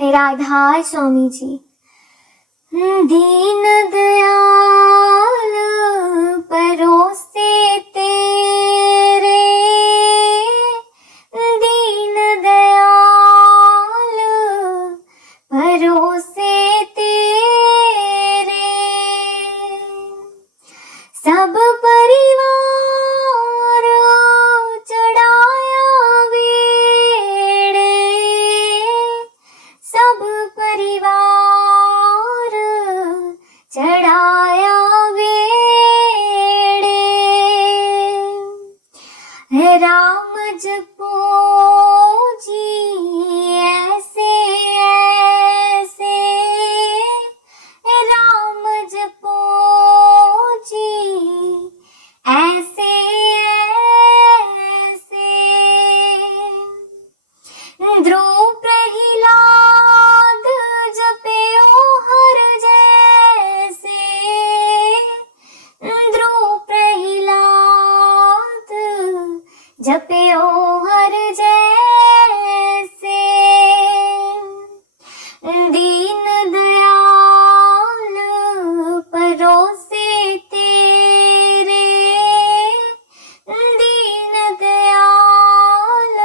राधा स्वामी जी। दीन दयाल परोसे तेरे, दीन दयाल परोसे तेरे, सब परिवार चढ़ाया वेड़े, सब परिवार चढ़ाया वेड़े। राम जपो जी ऐसे ऐसे, राम जपो जी ऐसे ऐसे। ध्रुव प्रहलाद जपयो हर जैसे, ध्रुव प्रहलाद जपयो हर जैसे। दीन दयाल परोसे तेरे, दीन दयाल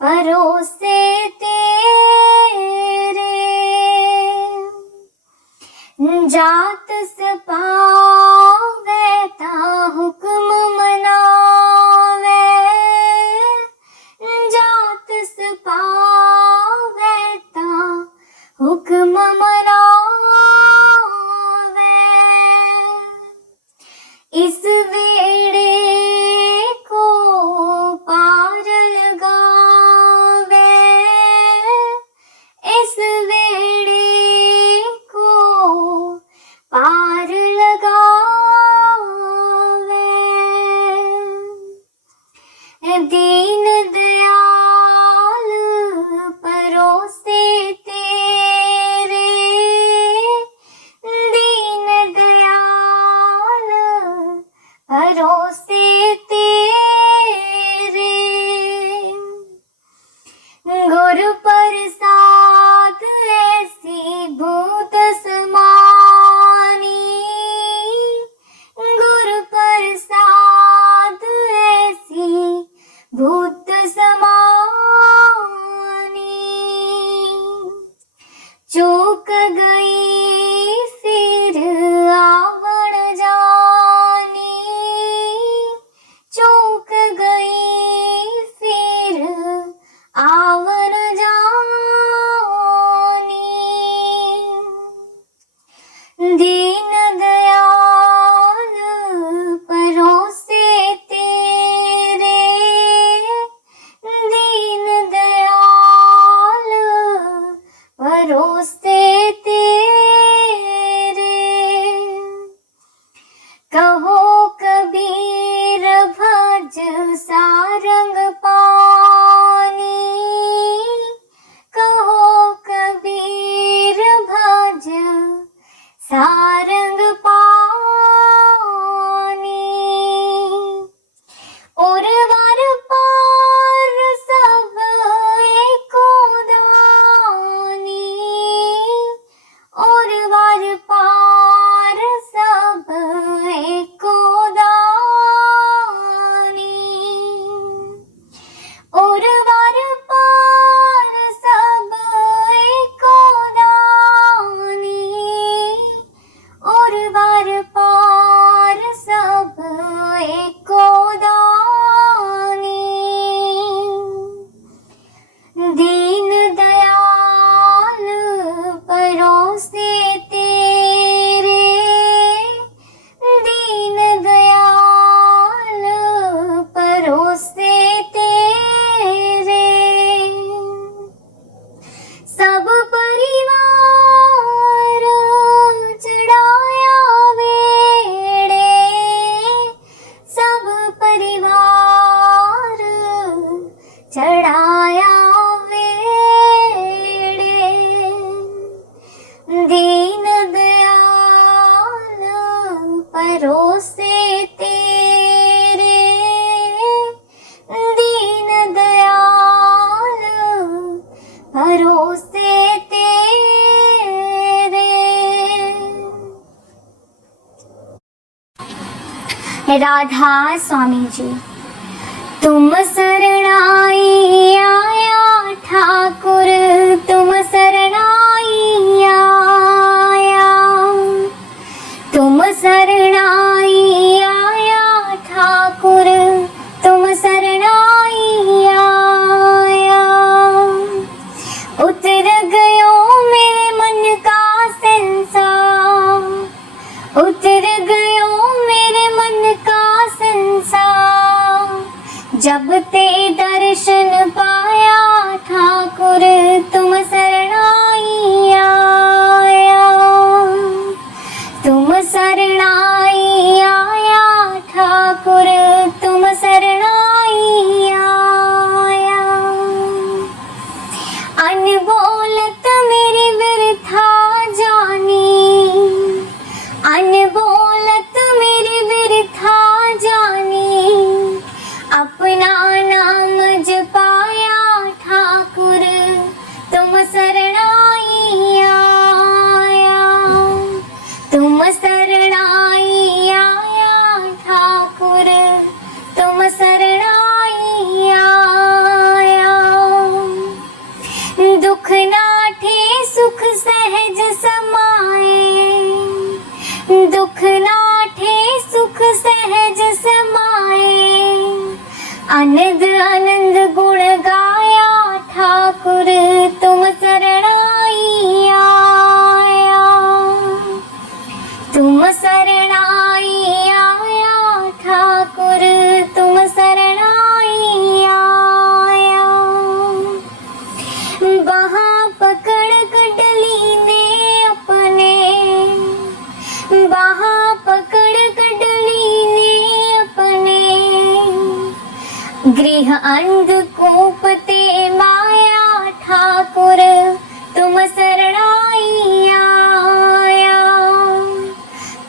परोसे तेरे। जात सपावै ता हुक्म मनावै, जात सपावै ता हुक्म मनावै। इस वेड़े को पार लगावे, इस वेड़े को पार लगावे। दीन दयाल परोसे तेरे, दीन दयाल परोसे तेरे। गुरु प्रसाद ऐसी भूत समानी, गुरु प्रसाद ऐसी भूत समानी। चूक गई फिर आवण जानी, चूक गई फिर आवण जानी। दीन दयाल परोसे तेरे, दीन दयाल परोसे तेरे। कहो कबीर भज सारंग पानी, कहो कबीर भज सारंग पानी। और वार पार सब एको दानी, और वार पार सब एको दानी। और वार पार सब एको दानी, और वार पार सब एको दानी। दीन दयाल परोसे तेरे, दीन दयाल परोसे तेरे। सब परिवार चढ़ाया वेड़े, सब परिवार चढ़ाया वेड़े। दीन दयाल परोसे तेरे, दीन दयाल भरोसे राधा स्वामी जी। तुम शरणाई आया ठाकुर, तुम शरणाई आया, तुम शरणाई आया ठाकुर, तुम शरणाई आया। उतर गयो मेरे मन का संसार, उतर गयो मेरे मन का संसार, जब ते दर्शन पाया ठाकुर, तुम शरणाई आया, तुम शरणाई आया ठाकुर, तुम शरणाई आया। अनबोलत मेरी व्यर्था जानी, अनबोलत मेरी व्यर्था जानी, अपना नाम जपाया ठाकुर, तुम शरणाई आया, तुम शरणाई आया ठाकुर, तुम शरणाई आया। दुख नाठे सुख सहज समाए, दुख नाठे सुख सहज समाए, आनंद आनंद गुण गाया ठाकुर, तुम शरणाई आया, तुम शरणाई आया ठाकुर, तुम शरणाई आया। वहाँ पकड़ कटली ने अपने, वहाँ पकड़ कटली ने अपने, गृह अंधकूप ते माया ठाकुर, तुम शरणाई आया,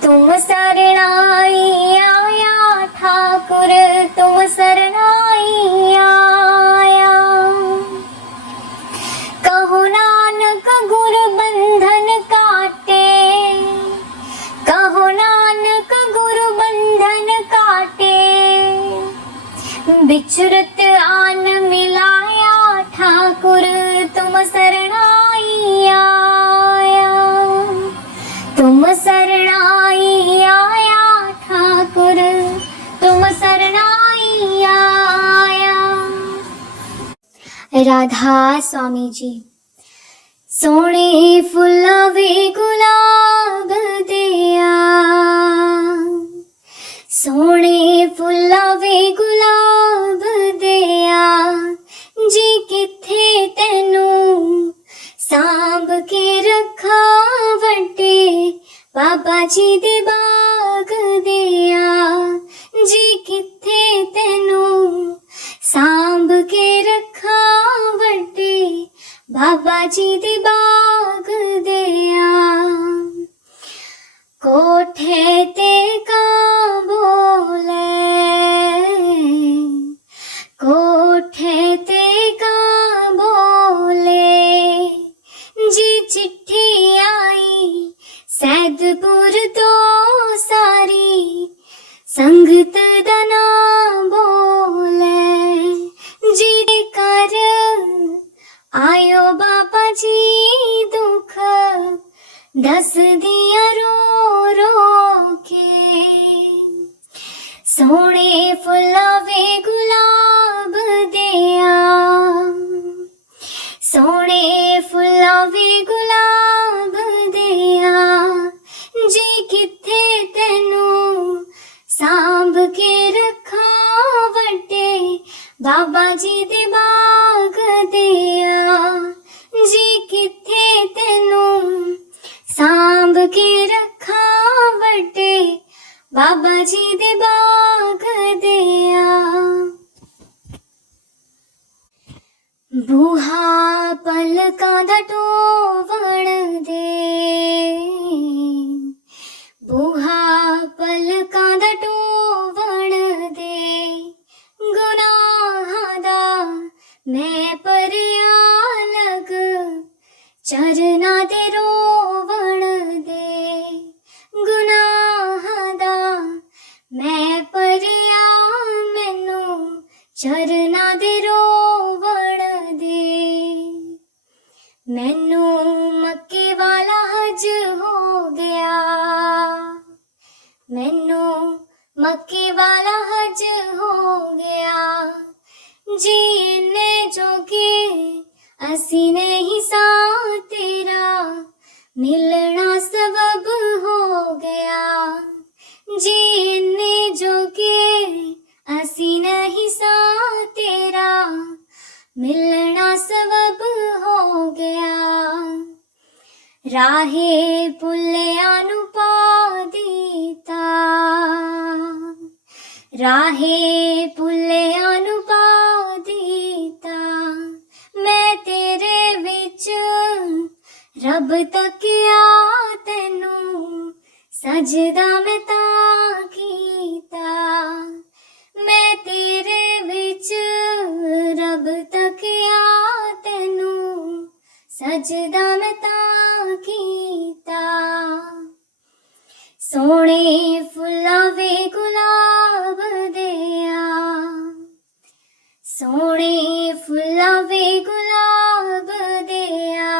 तुम शरणाई आया ठाकुर, तुम शरणाई आया। कहो नानक गुर बंधन काटे, कहो नानक गुर बंधन काटे, बिछुरत आन मिलाया ठाकुर, तुम शरणाई आया, तुम शरणाई आया ठाकुर, तुम शरणाई आया। राधा स्वामी जी। सोने फुलावे गुलाब दिया, सोने फुलावे गुलाब दिया, जी किथे तेनू सांभ के रखा वड्डे बाबा जी दे बाग दिया, जी किथे तेनू सांभ के रखा वड्डे बाबा जी दे बाग दिया। कोठे ते का बोले, कोठे ते का बोले, जी चिट्ठी आई सैदपुर तो सारी संगत दा ना बोले, जी कर आयो बाबा जी दुख, दस दिया रो रो के। सोने फुलावे गुलाब दिया, सोने फुलावे गुलाब दिया, जी किथे तेनू सांभ के रखा वड्डे बाबा जी दे बाग दिया, जी किथे तेनू सांभ के रखा वड्डे बाबा जी दे बाग दिया। बूहा पलकां दा ढोवण दे, बूहा पलकां दा ढोवण दे, गुनाहां दा मैं भरिया लग, चरना दे रोवण दे, गुनाहां दा मैं असी नहीं साथ तेरा मिलना सबब हो गया। जीने जोगे असी नहीं साथ तेरा मिलना सबब हो गया। राहे पुलिया नू पा दीता, राहे पुलिया नू पा दीता। मैं तेरे विच रब तकिया तैनू सजदा मैं तां कीता। मैं तेरे विच रब तकिया तैनू सजदा मैं तां कीता। सोहणे फुल्लां वे गुलाब देआ, सोहणे फुल्लां वे गुलाब देआ।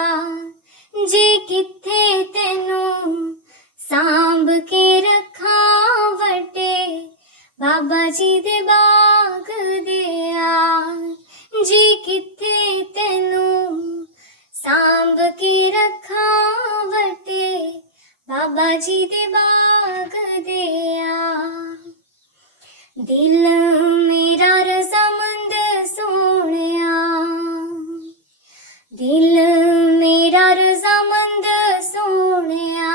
जी किथे तैनू सांभ के रखां वटे बाबा जी दे बाग देआ। जी किथे तैनू सांभ के रखां वटे बाबा जी दे बाग देआ। दिल मेरा रज़ामंद सोहणिया, दिल मेरा रज़ामंद सोहणिया।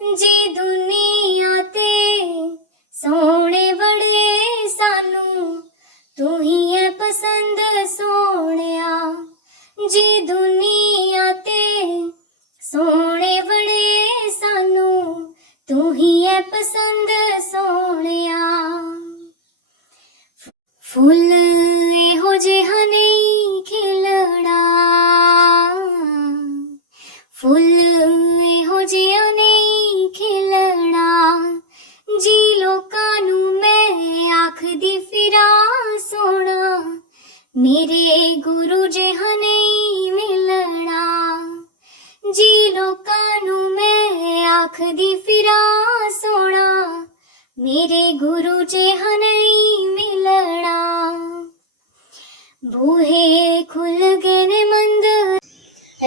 जी दुनिया ते सोहणे बड़े सानू तू ही है पसंद सोहणिया। जी दुनिया ते सोहणे बड़े सानू तू ही है पसंद सोहणिया। फुल एहो जिहा नहीं खिलना, फुल एहो जिहा नहीं खिलना। जी लोकां नू मैं आखदी फिरा सोना मेरे गुरु जिहा नहीं मिलना। जी लोकां नू मैं आखदी फिरा सोना मेरे गुरु जिहा नहीं मिलना। बूहे खुल गए ने मंद।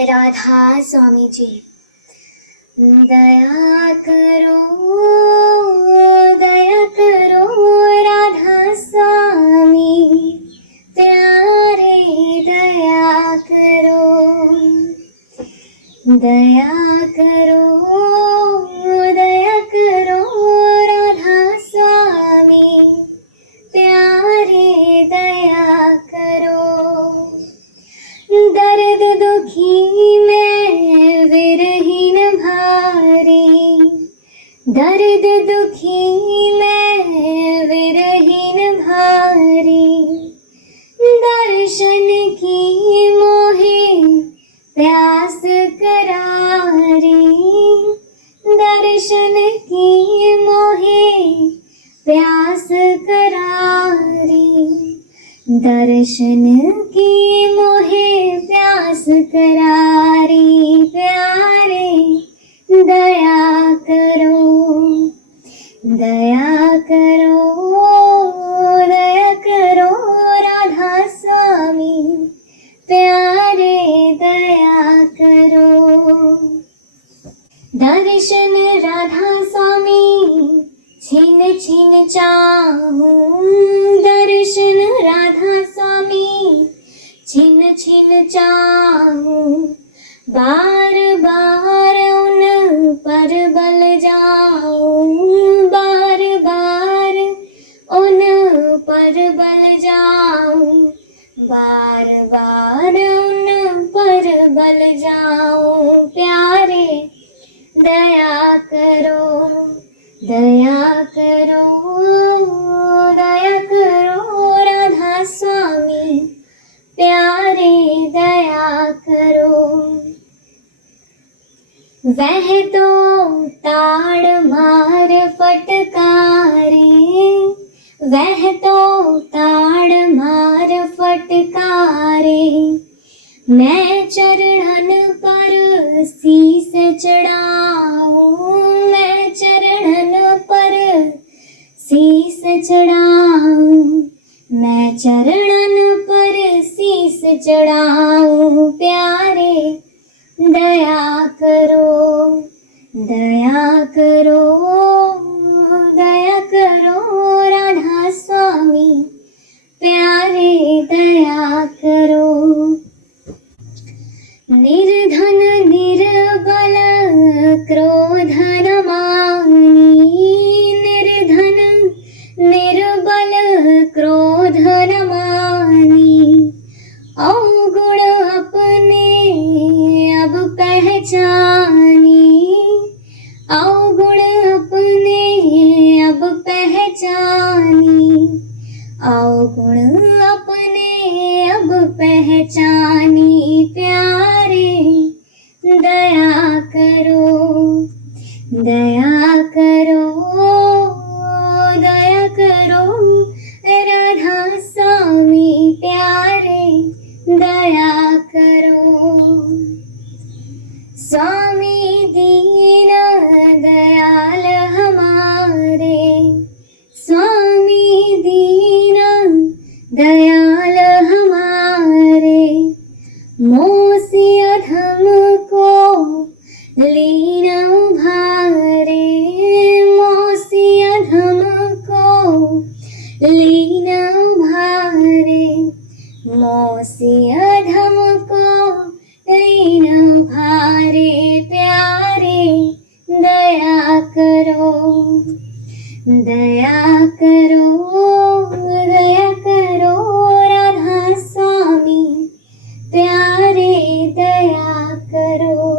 राधा स्वामी जी। दया करो राधा स्वामी प्यारे, दया करो, दया करो, दया करो राधा स्वामी प्यारे, दया करो। दर्द दुखी में विरहीन भारी, दर्द दुखी में विरहीन भारी। दर्शन की मोहे प्यास करारी, दर्शन की मोहे प्यास करारी। दर्शन की मोहे प्यास करारी प्यारे, दया करो, दया करो, दया करो राधा स्वामी प्यारे, दया करो। दर्शन राधा स्वामी छिन छिन चाहूं, दर्शन राधा स्वामी छिन छिन चाहूं। बार बार उन पर बल जाऊं, बार बार उन पर बल जाऊं, बार बार उन पर बल जाऊं प्यारे, दया करो, दया करो, दया करो राधा स्वामी प्यारे, दया करो। वह तो ताड़ मार फटकारे, वह तो ताड़ मार फटकारे। मैं चरणन पर शीस चढ़ाऊं, मैं चरणन पर शीस चढ़ाऊं, मैं चरणन पर शीस चढ़ाऊं प्यारे, दया करो, दया करो, दया करो राधा स्वामी प्यारे, दया करो। निर्धन निर्बल क्रोध न मानी, निर्धन निर्बल क्रोध न मानी, अवगुण अपने अब पहचानी, अवगुण अपने अब पहचानी, अवगुण अपने अब पहचानी प्यारे, दया करो, दया करो, दया करो राधा स्वामी प्यारे, दया करो। स्वामी दीन दयाल हमारे, स्वामी दीन दयाल हमारे, मोसी अधम को लीन उभारे, मोसी अधम को लीन उभारे, मोसी अधम को लीन उभारे प्यारे, दया करो, दया करो, दया करो राधा स्वामी प्यारे, दया करो।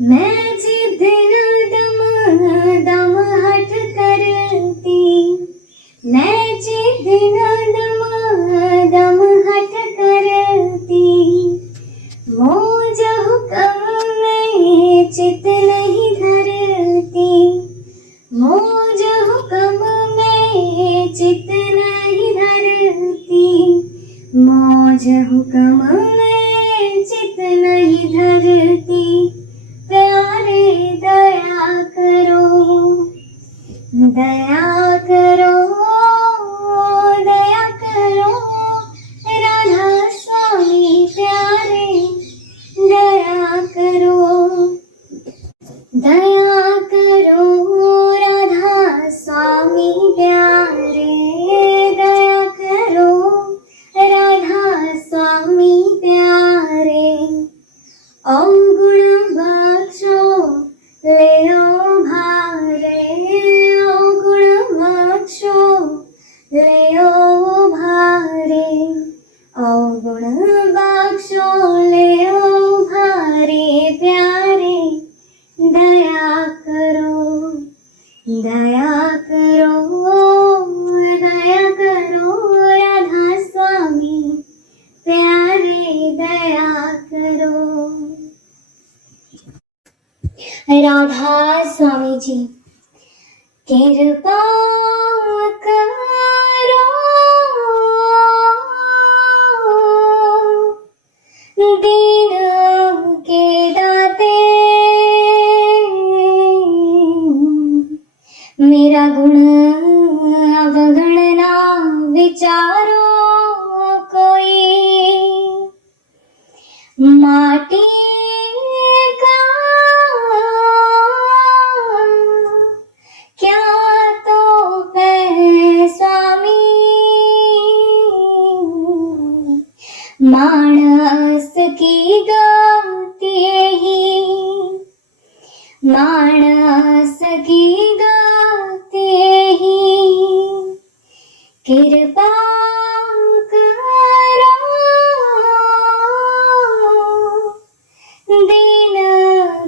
मैं जिद दम दम हट करती, मैं जिद दम दम हट करती, मोज हुक्म में चित नहीं धरती, मोज हुक्म में चित नहीं धरती, मोज हुक्म में चित नहीं धरती प्यारे, दया करो, दया करो, दया करो राधा स्वामी प्यारे, दया करो, दया करो राधा स्वामी प्यारे, दया करो राधा स्वामी प्यारे, अवगुण बख्शो ले ओ भारे, अवगुण बख्शो ले ओ भारे, अवगुण बख्शो ले ओ भारे प्यारे, दया करो, दया करो, दया करो राधा स्वामी प्यारे, दया करो। राधा स्वामी जी कृपा करो, दीन के दाते मेरा गुण अवगणना विचारो कोई, माटी का क्या तो है स्वामी, मानस की गति ही, मानस की गति ही, कृपा करो दीन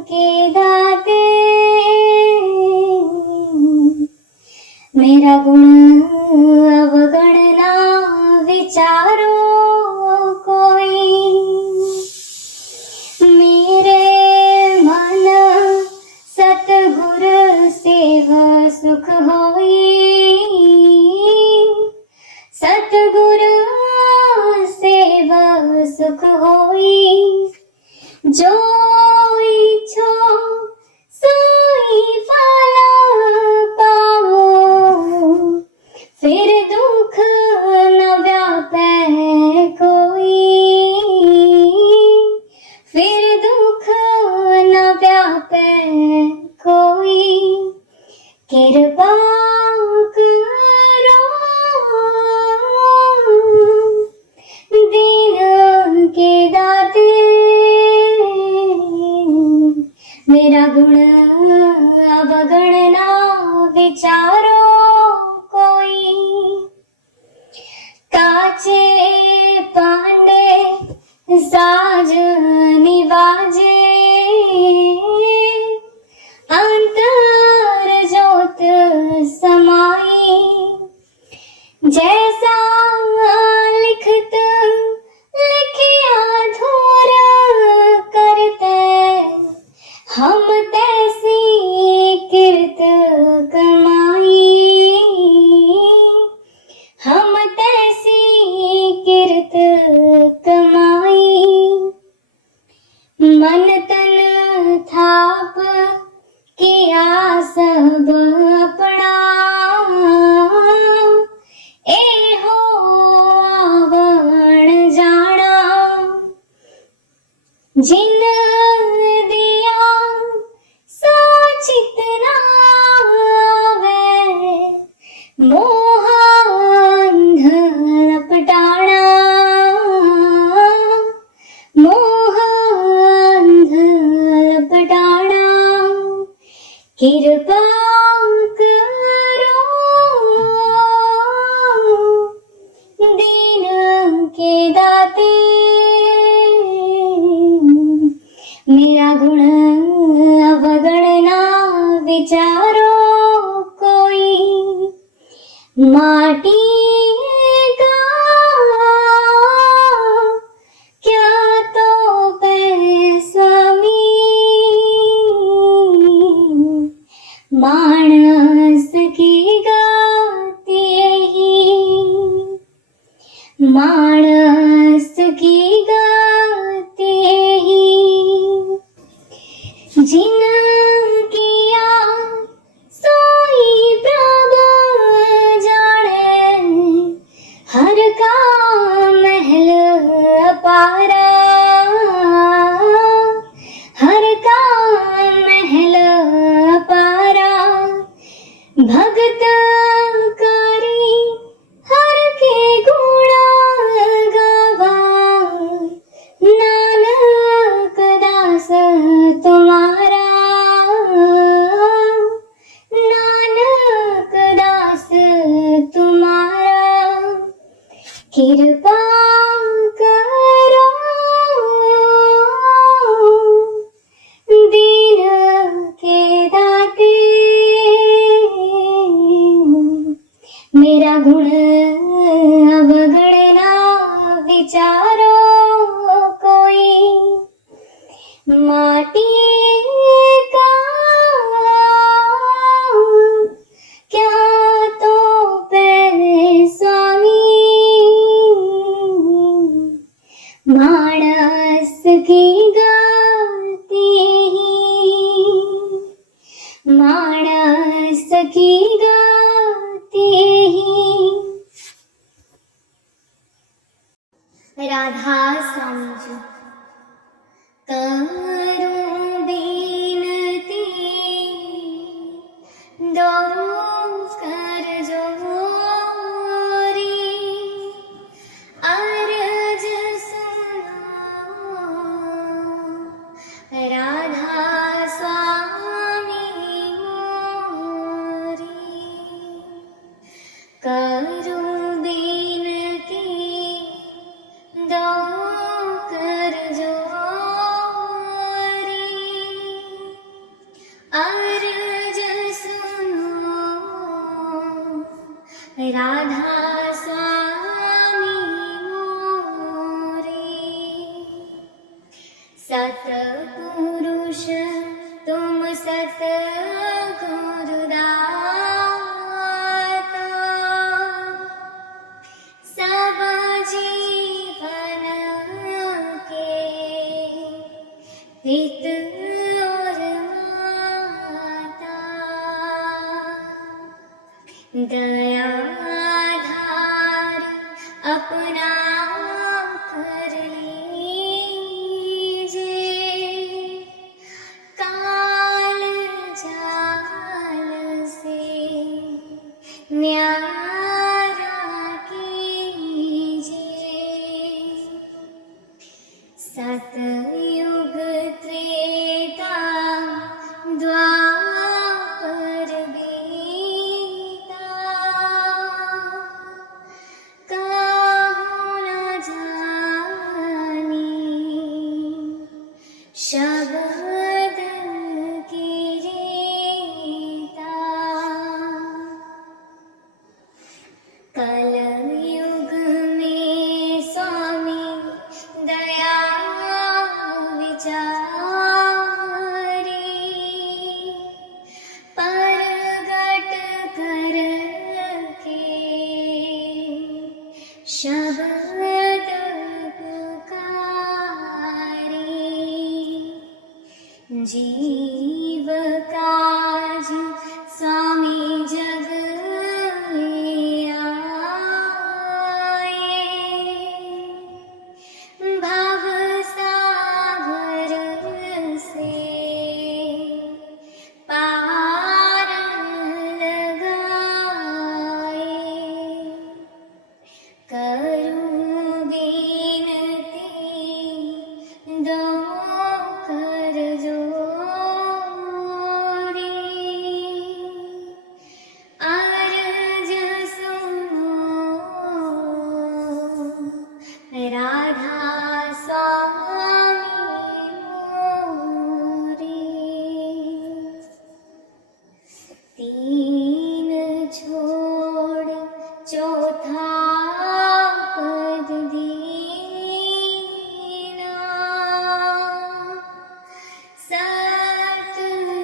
के दाते, मेरा गुण अवगणना विचारो कोई, मेरे मन सतगुर सेव सुख होई, सतगुर सेव सुख होई, जो इच्छो सोई फल पाओ, फिर दुख न व्यापे कोई, दाते, मेरा गुण अवगणना विचारो कोई। काचे पांडे साज निवाजे, अंतर ज्योत समाई। जैसा लिखत लिखिया धूर करते, हम तैसी किरत कमाई। हम तैसी किरत कमाई। मन तन थाप किया सब अपना, ए हो आवण जाना। जिन दिया सो चित ना आवे, मोह अंध लपटाना। मोह अंध लपटाना। कृपा करो दीन के दाते, मेरा गुण अवगणना विचारो कोई। माटी का क्या तो पे स्वामी, मानस की गाती ही। मानस की गाती ही। जिन किया सोई प्रभु जाने, हर का महल अपारा। हर का महल अपारा। भगत करी हर के गुण गावा, नानक दास तुम्हारा। नानक दास तुम्हारा। कृपा करो दीन के दाते, मेरा गुण अवगणना विचारो कोई। माटी का क्या तो पे स्वामी, मानस की गाती ही। मानस की गाती ही। राधा स्वामी जी। करूं बीनती दो कर जोरी, अर्ज सुनो राधा स्वामी मोरी। करूं बीनती दो कर जोरी, अर्ज सुनो राधा स्वामी मोरी। सतपुरुष तुम सतगुरु दाता, सब जीवन के हित और माता। दयाधार अपना कर लीजिए, काल जाल से न्यारा कीजिए। सतयुग त्रेता द्वापर बीता, काहू न जानी शब्द की रीता। कलयुग में स्वामी दया विचारी, प्रगट कर के शब्द पुकारी। जीव काज स्वामी जग में आए, भव सागर से पार लगाए। करूं बिनती दो कर जोड़ी, अर्ज सुनो राधा स्वामी मोरी। तीन छोड़ चौथा पद दीना, सतनाम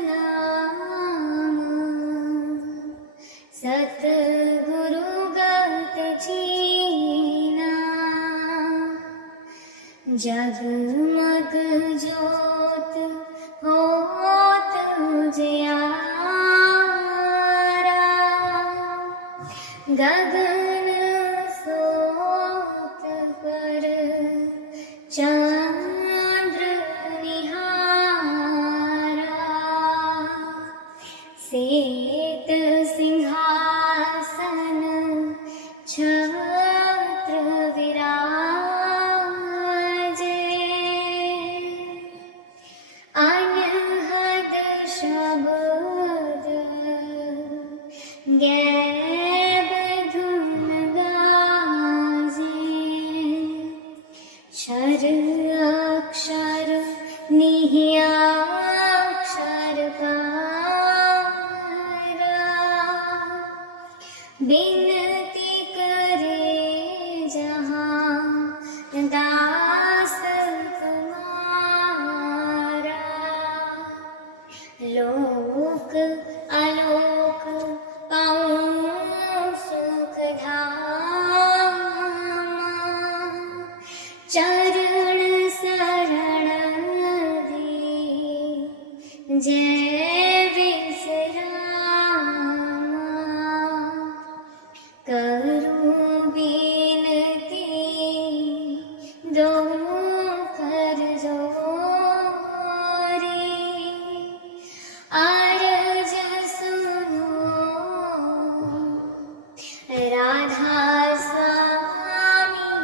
सतगुरु गत चीना। जगमग ज्योत होत उजियारा, गगन सोत पर चंद्र निहारा। श्वेत सिंहासन छत्र विराजे, अनहद शब्द गैब धुन गाजे। क्षर अक्षर निह्याक्षर पारा, बिनती करे जहाँ दास तुम्हारा। लोक आलोक पाऊं सुख धाम, चरण शरण दे जय विश्रामा। करूं बिनती दो कर जोरी, अर्ज सुनो राधा स्वामी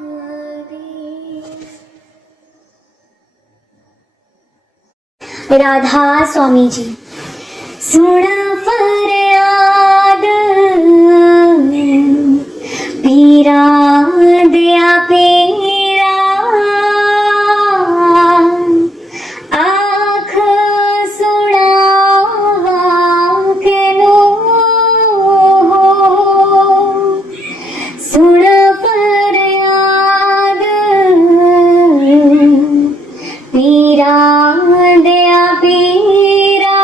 मोरी। राधा स्वामी जी। सुन फरियाद पीरा दिया पीरा, आँख सुनावा केनो हो। सुन फरियाद पीरा दिया पीरा,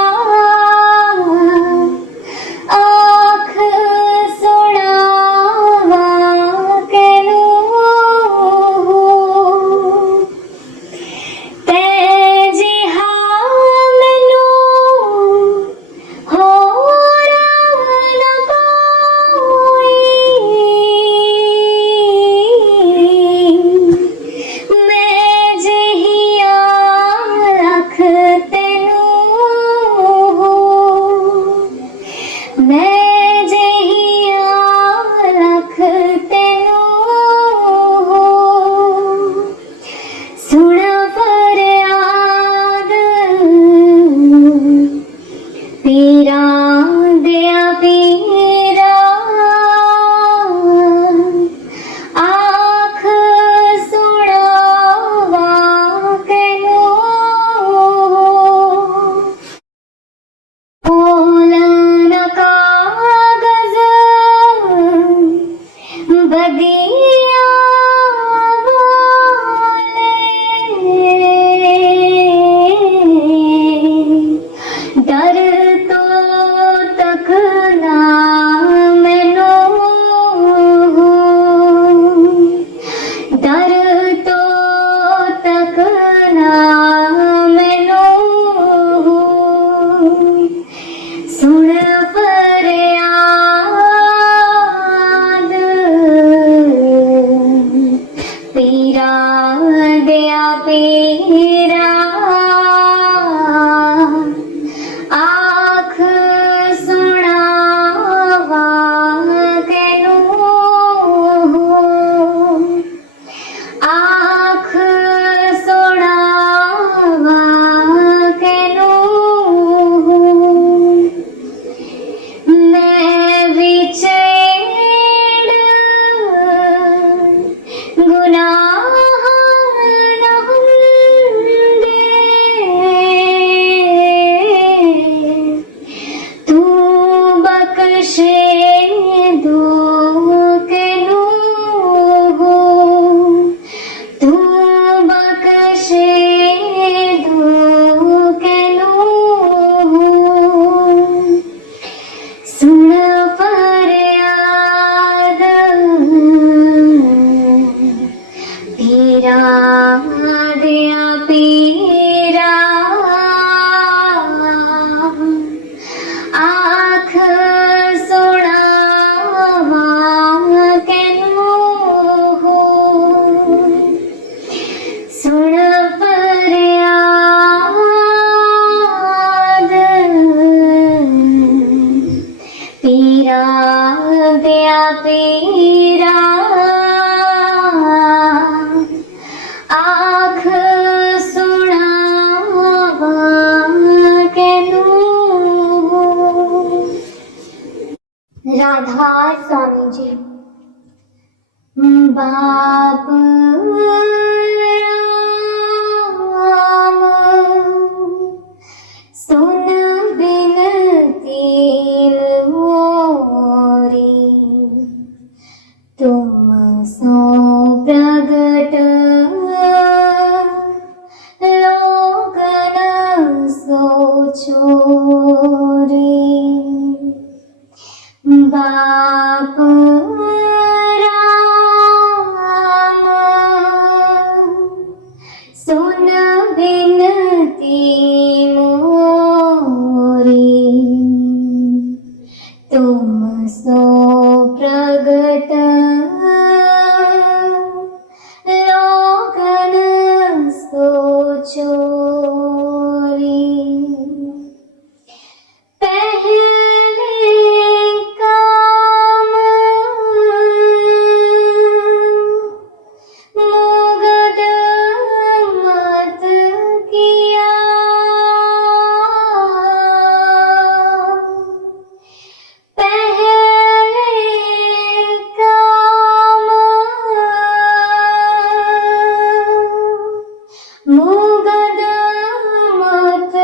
सुन फरियाद पीरा दिया पीरा, आँख सुड़ावा कैनो, बोलन कागज बदिया वाले, डर तो तक ना मैनो, डर तो तक ना मैनो, सुन फरियाद पीरा दिया पीरा, आँख सुनावा कैनो, आँख सुनावा कैनो, मैं विचेड़ गुनाह न हुंदे, तू बख्शे दो कैनो, तू बख्शे दो कैनो, सुन फरियाद पीरा दिया पीरा, आँख सुड़ावा कैनो, सुन फरियाद पीरा दिया पीरा, आँख सुनावा कैनो। राधा स्वामी जी। बाप राम सुन बिनती मोरी, तुम सो प्रगट लोकन सो छोरी। बाप राम सुन बिनती मोरी, तुम सो प्रगट लोकन सो छोरी। मुगद मत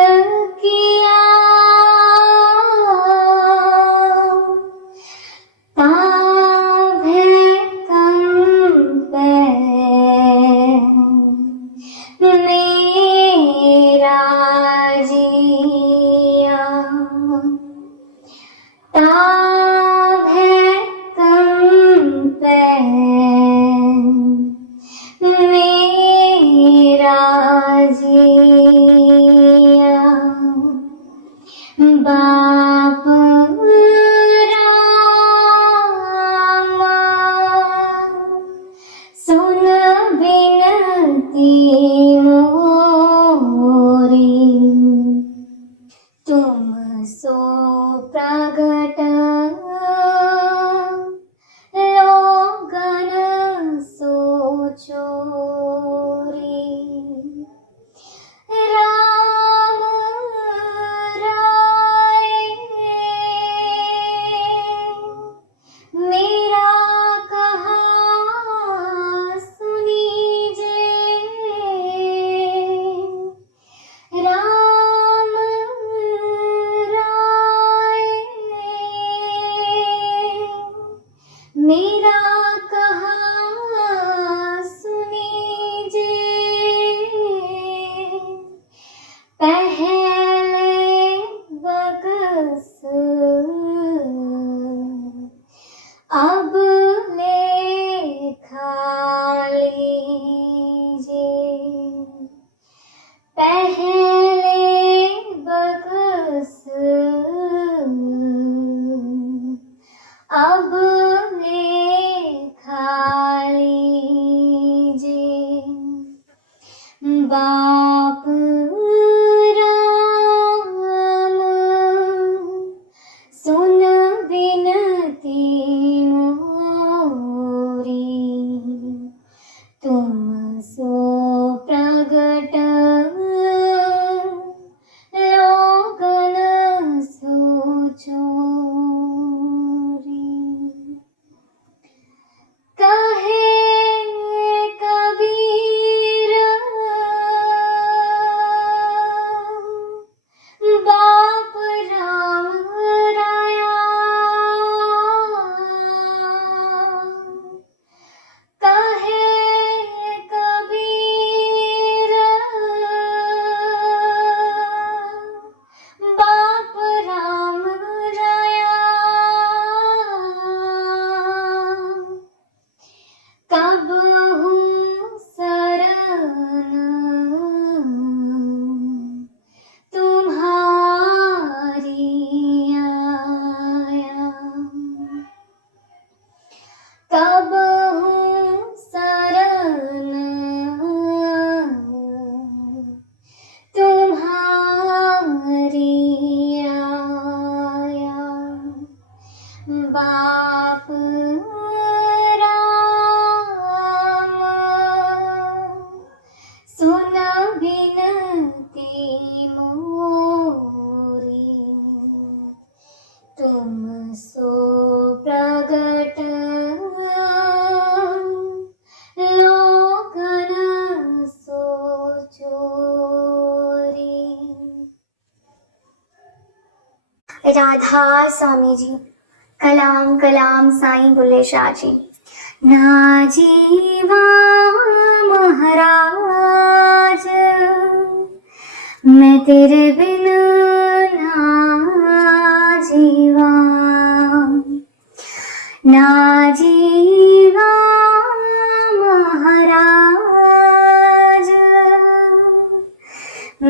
किया, ताभे कंपे मेरा जिया, ताभे कंपे मेरा जिया। बाप राम सुन बिनती मोरी, तुम सो प्रगट लोगन सो छोरी। पहले बकस अब ले खाली जे बाप राम सुन बिनती मोरी तुम सो प्रगट लोगन सोचो कहे कबीर बाप राम राया कहे कबीर बाप राम राया कब हूँ शरण तुम्हारी आया कब हूँ शरण तुम्हारी आया बाप सुन बिनती मोरी तुम सो प्रगट लोकन सोचो रे। राधा स्वामी जी। कलाम कलाम साईं बुल्ले शाह जी। ना जीवा महाराज मैं तेरे बिन ना जीवा ना जीवा महाराज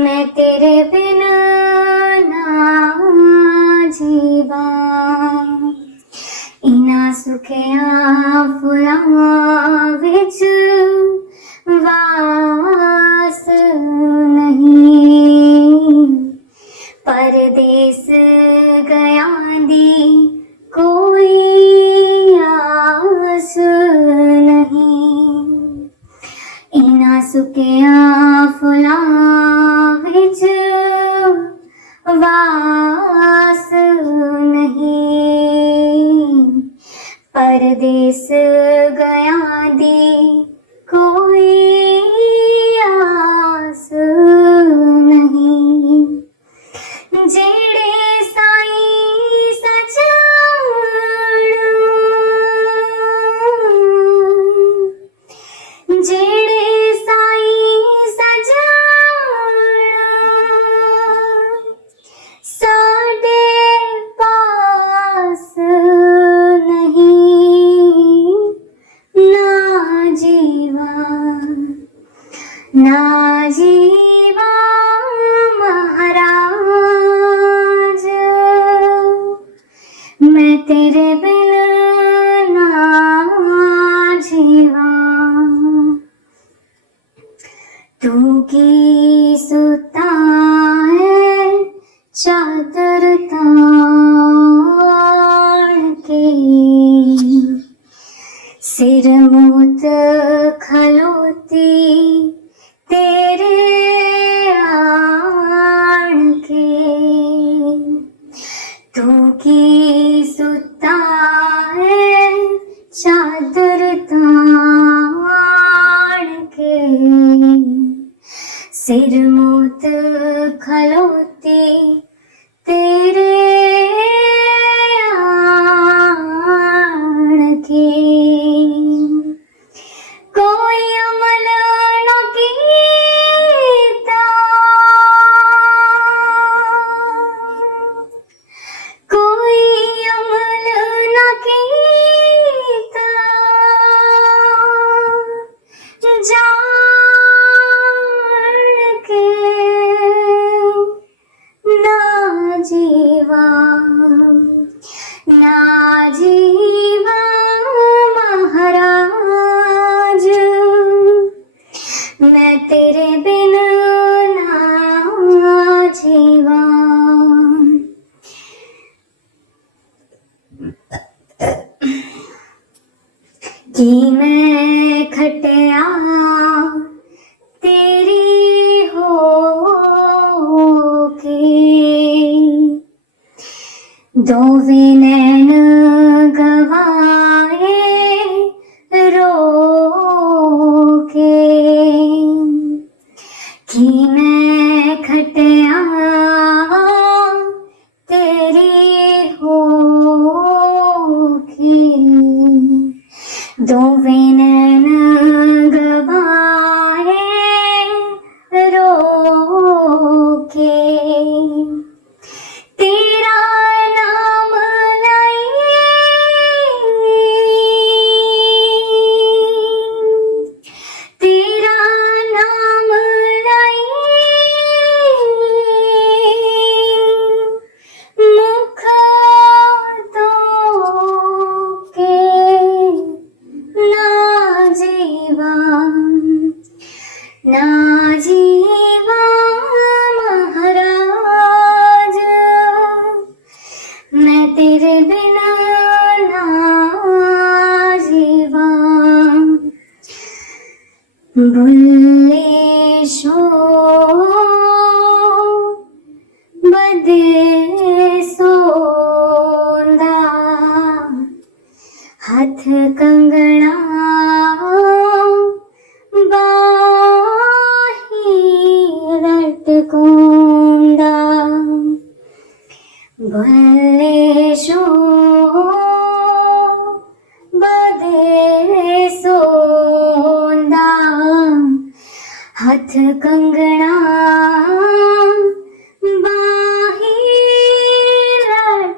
मैं तेरे बिन ना जीवा इना सुखिया फुलां विच वास नहीं परदेस गया दी कोई आस नहीं इना सुखिया फुलां विच वास नहीं परदेस गया दी कोई आस नहीं जेड़े साईं सजण जेड़े साईं सजण साडे पास नहीं ना जीवा ना जीवा महाराज मैं तेरे बिन ना जीवा तू की सुता है चादर तान के सिर मूत खलोती तेरे आन के तू की सुता है चादर तान के सिर मूत खलोती तेरे आन के कोई अमल न कीता कोई अमल न कीता जान के तेरे बिन ना जीवा। कि मैं खटिया तेरी हो के, दोवे नैन गवाए रो के। कि मैं खटिया तेरी हो के, दोवे नैन गवाए रो के। तेरा नाम लाइए, तेरा नाम लाइए, मुख तो के ना जीवा, ना जीवा महाराज, मैं तेरे बिना ना जीवा। बुल्ले शो बदे सोंदा, हाथ कंगना बाही लटकोंदा। भले शो बदे सोंदा, हाथ कंगना बाही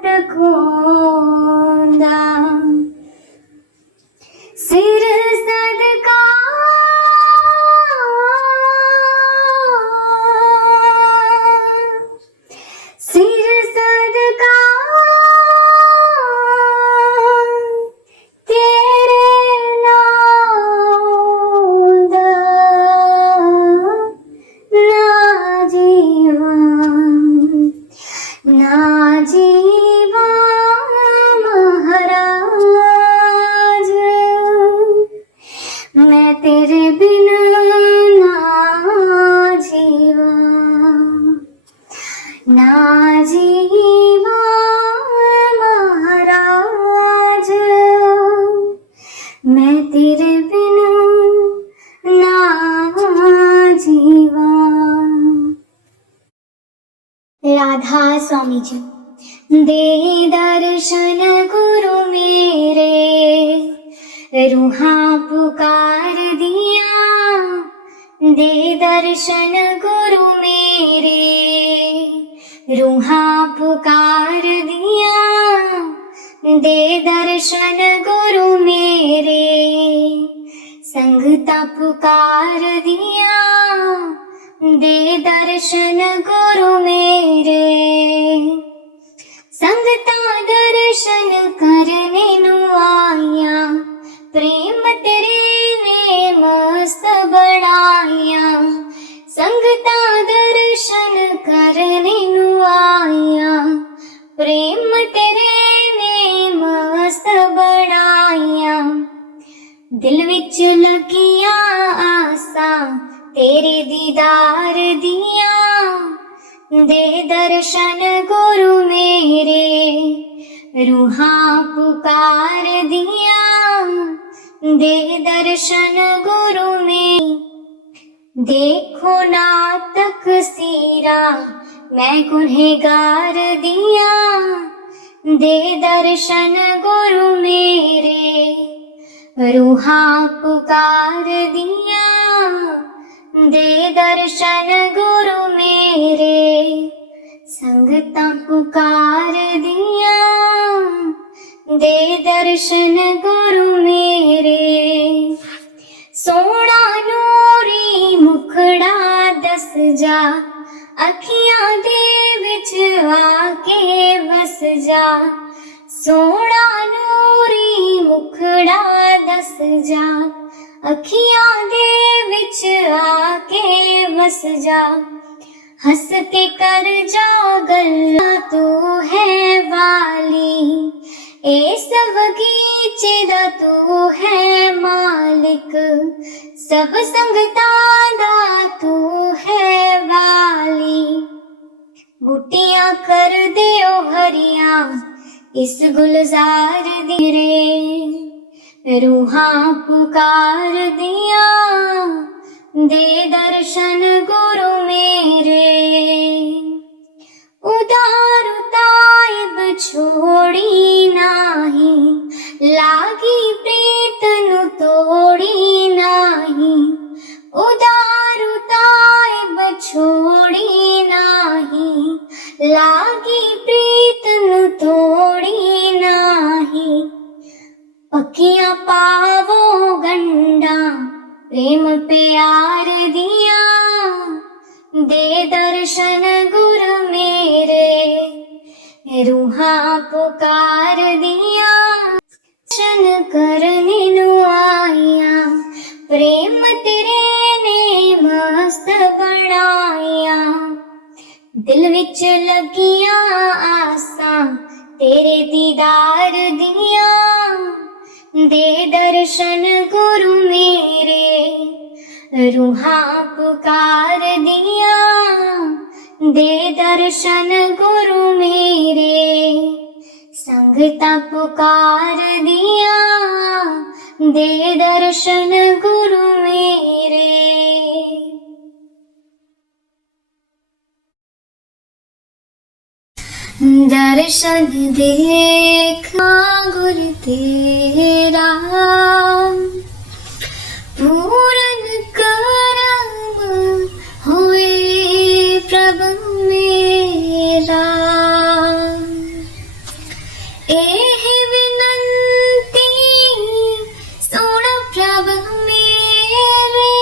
लटकोंदा। सिर सदका सिर सदका तेरे नाम दा, ना जीवा, ना जीवा महाराज, मैं तेरे बिना ना जीवा, ना जीवा महाराज, मैं तेरे बिना ना जीवा। राधा स्वामी जी। दे दर्शन गुरु मेरे, रूहा पुकार दिया। दे दर्शन गुरु मेरे, रूहा पुकार दिया। दे दर्शन गुरु मेरे, संगता पुकार दिया। दे दर्शन गुरु मेरे, संगता दर्शन करने नु आया। प्रेम तेरे ने मस्त बनाया, संगता दर्शन करने नु आया। प्रेम तेरे ने मस्त बनाया, दिल विच लगिया आसा तेरे दीदार दिया। दे दर्शन गुरु मेरे, रूहा पुकार दिया। दे दर्शन गुरु में, देखो ना तकसीरा मैं गुनहगार दिया। दे दर्शन गुरु मेरे, रूहा पुकार दिया। दे दर्शन गुरु मेरे, संगता पुकार दिया। दे दर्शन गुरु मेरे, सोना नूरी मुखड़ा दस जा। अखियां दे विच आके बस जा। सोना नूरी मुखड़ा दस जा। अखियां दे विच आके बस जा, हंस के कर जा गल्ला तू है वाली, इस बगीचे दा तू है मालिक, सब संगतां दा तू है वाली। बूटियां कर दे ओ हरियां इस गुलजार दी रे, रूहां पुकार दिया दे दर्शन गुरु मेरे। उदार ताइब छोड़ी नाही, लागी प्रीत नु तोड़ी नाही, उदार ताइब छोड़ी नाही, लागी प्रीत नु तोड़ी नाही। पक्कियां पावो गंडा प्रेम प्यार दिया, दे दर्शन गुरु मेरे, रूहां पुकार दिया दर्शन करने नु आया, प्रेम तेरे ने मस्त बनाया। दिल विच लगियां आसां तेरे दीदार दिया, दे दर्शन गुरु मेरे, रूहां पुकार दिया दे दर्शन गुरु मेरे। संगता पुकार दिया दे दर्शन गुरु मेरे। दर्शन देखा गुरु तेरा, पूरन करम हुए प्रभु मेरा। एहि विनंती सुन प्रभु मेरे,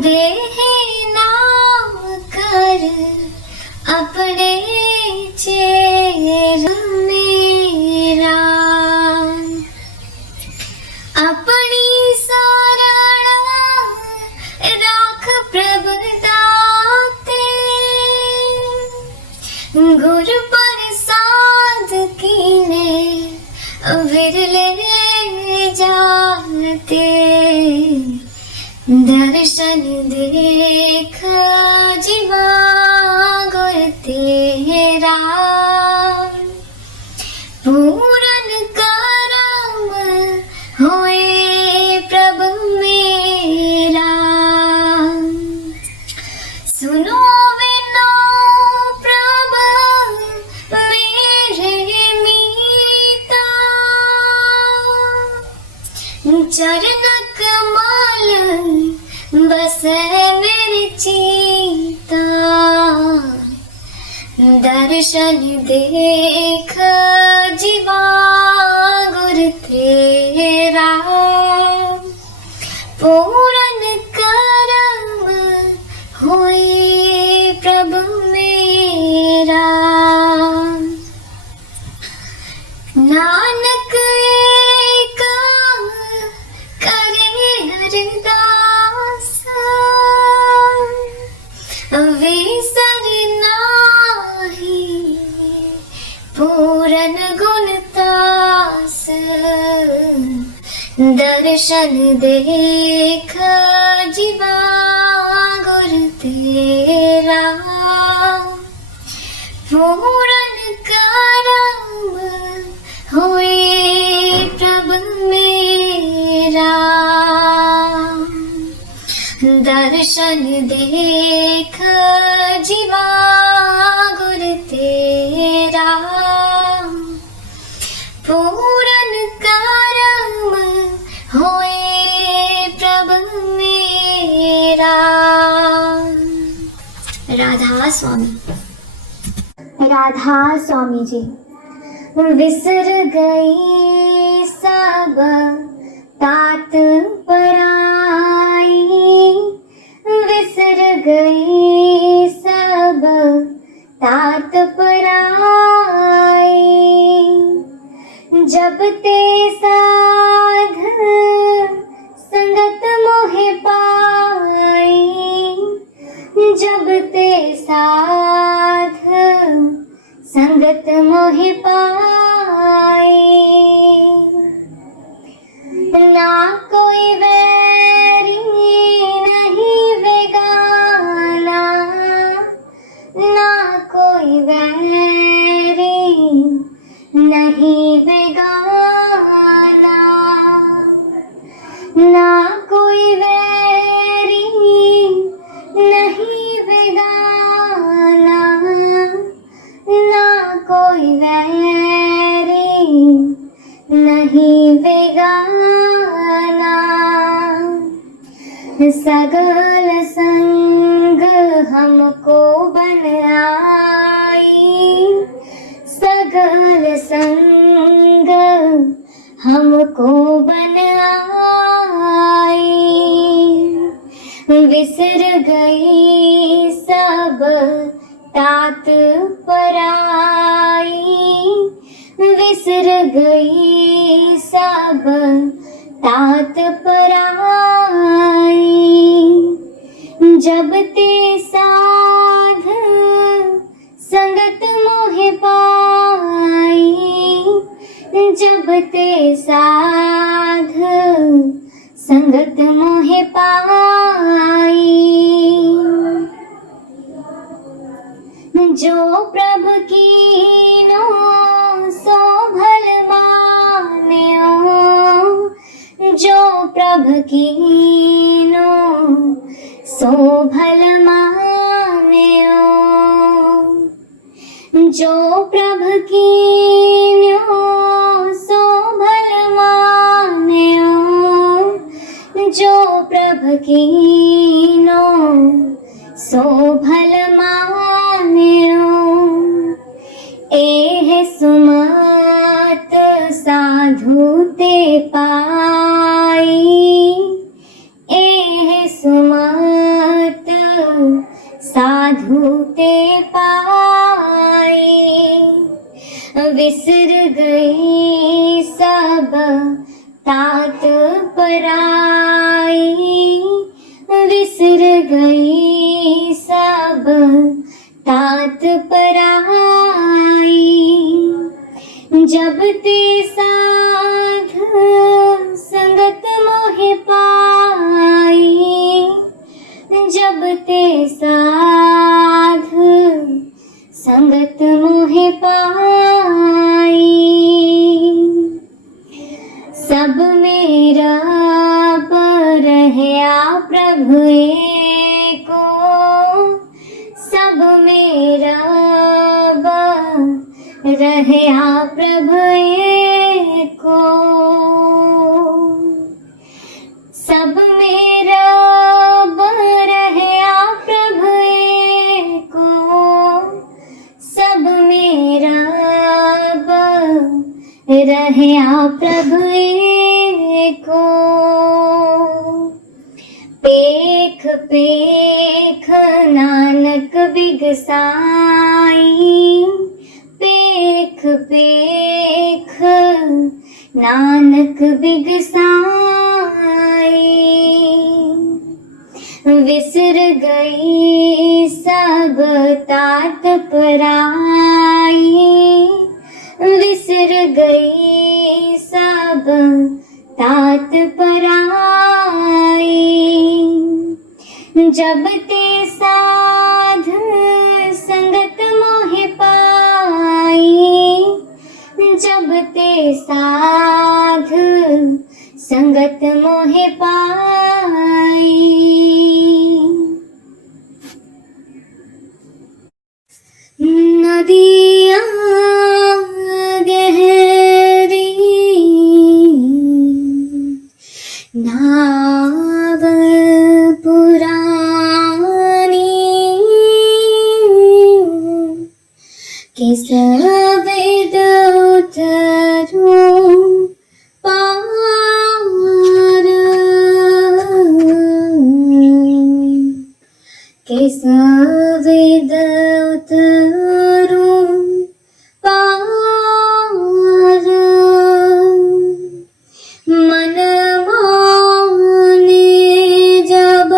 देहि नाम कर अपने चेहरा मेरा। अपनी शरण राख प्रभु दाते, गुरु प्रसाद कीने विरले जाते। दर्शन देख जीवा गुरु तेरा, पूरन करम होए प्रभु मेरा। सुनो विनो प्रभु मेरे मीता, चरण कमल बस मेरे चीता। दर्शन देख जीवा गुरु तेरा, पूरन करम होए प्रभु मेरा। नानक एक करे हरदास, विसर नाही पूरन गुणतास। दर्शन देख जीवा गुरु तेरा, पूरन करम होए प्रभु मेरा। दर्शन देख जीवा गुरु तेरा, पूरन करम होए प्रभु मेरा। राधा स्वामी। राधा स्वामी जी। विसर गई सब तात पराई, विसर गई सब तात पराई। जब ते साध जब ते साध संगत मोहि पाई, ना कोई वैरी नहीं बेगाना, ना कोई वैरी नहीं बेगाना, ना कोई वैरी नहीं बेगाना, ना कोई वैरी नहीं बेगाना। सगल संग हमको बन आई, सगल संग हमको बन आई, विसर गई सब तात पराई, विसर गई सब तात पराई। जब ते साध संगत मोहि पाई, जब ते साध संगत मोहि पाई। जो प्रभु कीनो सो भल मान्यो, जो प्रभु कीनो सो भल मान्यो, जो प्रभु कीन्यो सो भल मान्यो, जो प्रभु कीनो सो भल मान्यो। एह सुमत साधु ते पाई, एह सुमत साधु ते पाई। विसर गई सब तात पराई, विसर गई सब तात पराई। जब ते साध संगत मोहि पाई, जब ते साध संगत मोहि पाई। सब मेरा पर है प्रभु एको, सब मेरा रहे प्रभु एको। सब मेरा रहे प्रभु एको, सब मेरा रहे प्रभु एको। पेख पेख नानक बिगसाई, पेख पेख नानक बिगसाई। विसर गई सब तात पराई, विसर गई सब तात पराई। जब ते साध संगत मोहि पाई, जब ते साध संगत मोहि पाई। नदियाँ गहरी नाव पुरानी, किस वेद उतरूं पार, किस वेद उतरूं पार। मन माने जब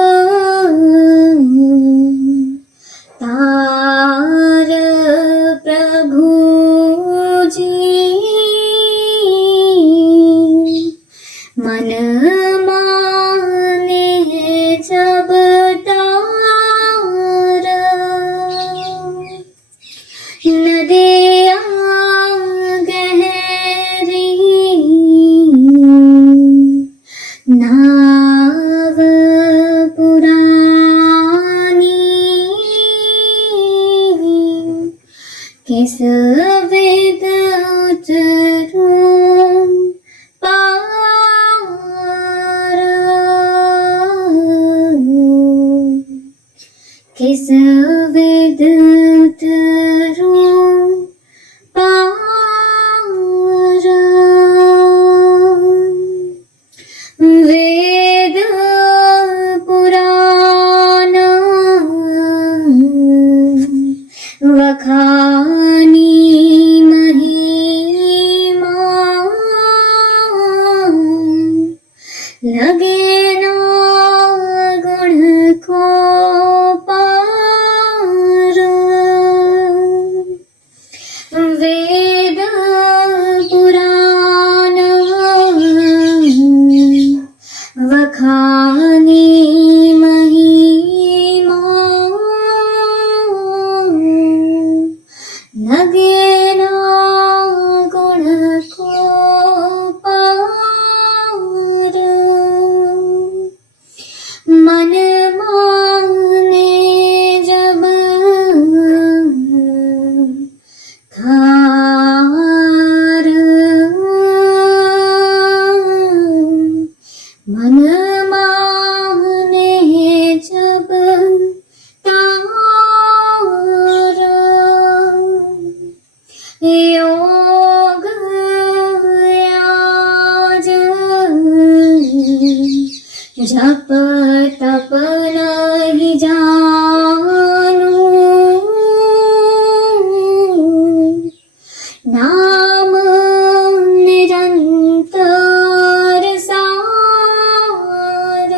तार, नदियाँ गहरी नाव पुरानी, किस विध उतरूं पार, किस विध उतरूं पार। वेद पुराण वखानी महिमा, लगे ना गुण को पार। वेद पुराण वखानी महिमा, लगे ना गुण को पार। मन माने जब थार, मन माने जब तार, योग याज जप तप नहीं जानू, नाम निरंतर सार।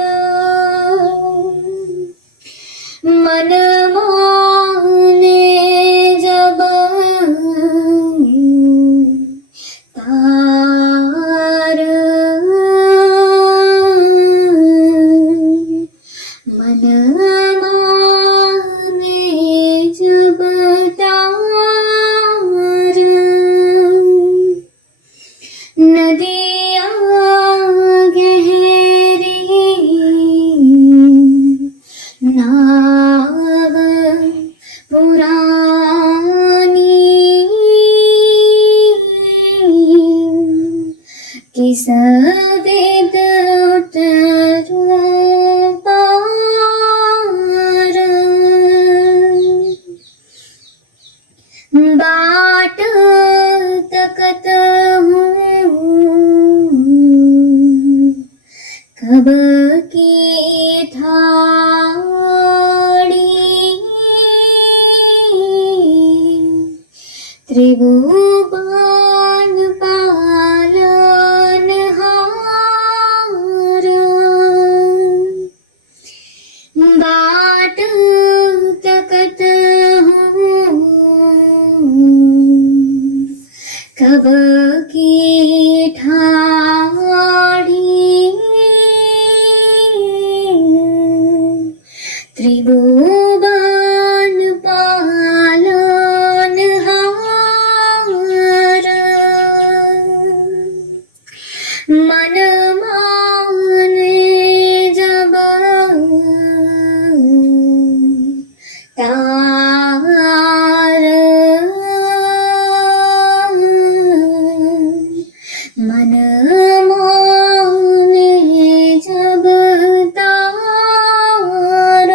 मन माने जब तार, मन माने जब तार, नदियाँ गहरी नाव पुरानी, किस विध उतरूं पार। बाट तकत हूँ कब की ठाड़ी, त्रिभुवन पालनहार। बाट तकत हूँ कब की ठाड़ी, त्रिभुवन पालनहार। मन माने जब तार, मन माने जब तार,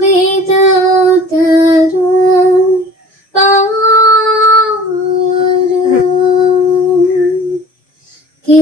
वेद अवतारो पारो, कि